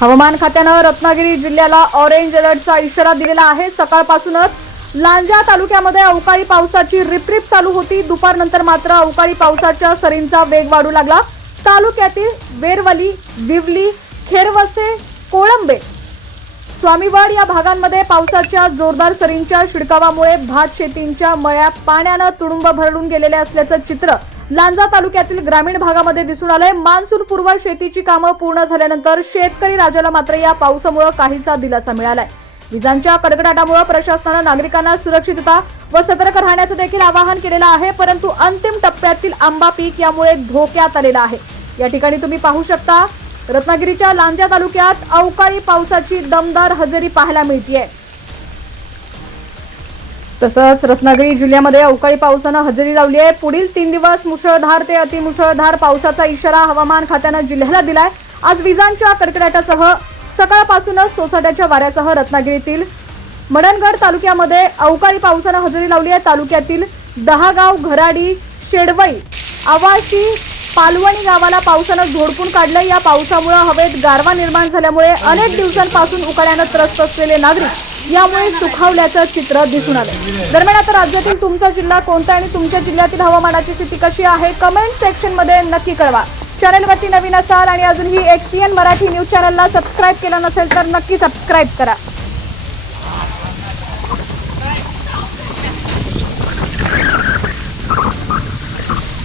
हवामान खात्यानं रत्नागिरी जिल्ह्याला ऑरेंज अलर्टचा इशारा दिलेला आहे। सकाळपासूनच लांजा तालुक्यामध्ये अवकाळी पावसाची रिपरिप चालू होती। दुपारनंतर मात्र अवकाळी पावसाच्या सरींचा वेग वाढू लागला। तालुक्यातील वेरवली, विवली, खेरवसे, कोळंबे, स्वामीवाड या भागांमध्ये पावसाच्या जोरदार सरींच्या शिडकावामुळे भात शेतींच्या मळ्या पाण्याने तुडुंब भरून गेलेले असल्याचं चित्र लांजा तालुक्यातील ग्रामीण भागामध्ये दिसून आलंय। मान्सून पूर्व शेतीची कामं पूर्ण झाल्यानंतर शेतकरी राजाला मात्र या पावसामुळे काहीसा दिलासा मिळालाय। विजांच्या कडकडाटामुळे प्रशासनाने नागरिकांना सुरक्षितता व सतर्क राहण्याचं देखील आवाहन केलेलं आहे, परंतु अंतिम टप्प्यातील आंबा पीक यामुळे धोक्यात आलेलं आहे। या ठिकाणी तुम्ही पाहू शकता रत्नागिरीच्या लांजा तालुक्यात अवकाळी पावसाची दमदार हजेरी पाहायला मिळतेय। तसंच रत्नागिरी जिल्ह्यामध्ये अवकाळी पावसानं हजेरी लावली आहे। पुढील 3 दिवस मुसळधार ते अतिमुसळधार पावसाचा इशारा हवामान खात्यानं जिल्ह्याला दिलाय। आज विजांच्या कडकडाटासह सकाळपासूनच सोसाट्याच्या वाऱ्यासह रत्नागिरीतील मडणगड तालुक्यामध्ये अवकाळी पावसानं हजेरी लावली आहे। तालुक्यातील दहागाव, घराडी, शेडवई, आवाशी, पालवणी गावाला पावसानं झोडपून काढलं। या पावसामुळे हवेत गारवा निर्माण झाल्यामुळे अनेक दिवसांपासून उकाड्यानं त्रस्त असलेले नागरिक यामुळे सुखावल्याचं चित्र दिसून आलं। दरम्यान आता राज्यातील तुमचा जिल्हा कोणता आणि तुमच्या जिल्ह्यातील हवामानाची स्थिती कशी आहे कमेंट सेक्शन मध्ये नक्की कळवा। चॅनलवरती नवीन असाल आणि अजूनही HPN मराठी न्यूज चॅनलला सबस्क्राईब केलं नसेल तर नक्की सबस्क्राईब करा।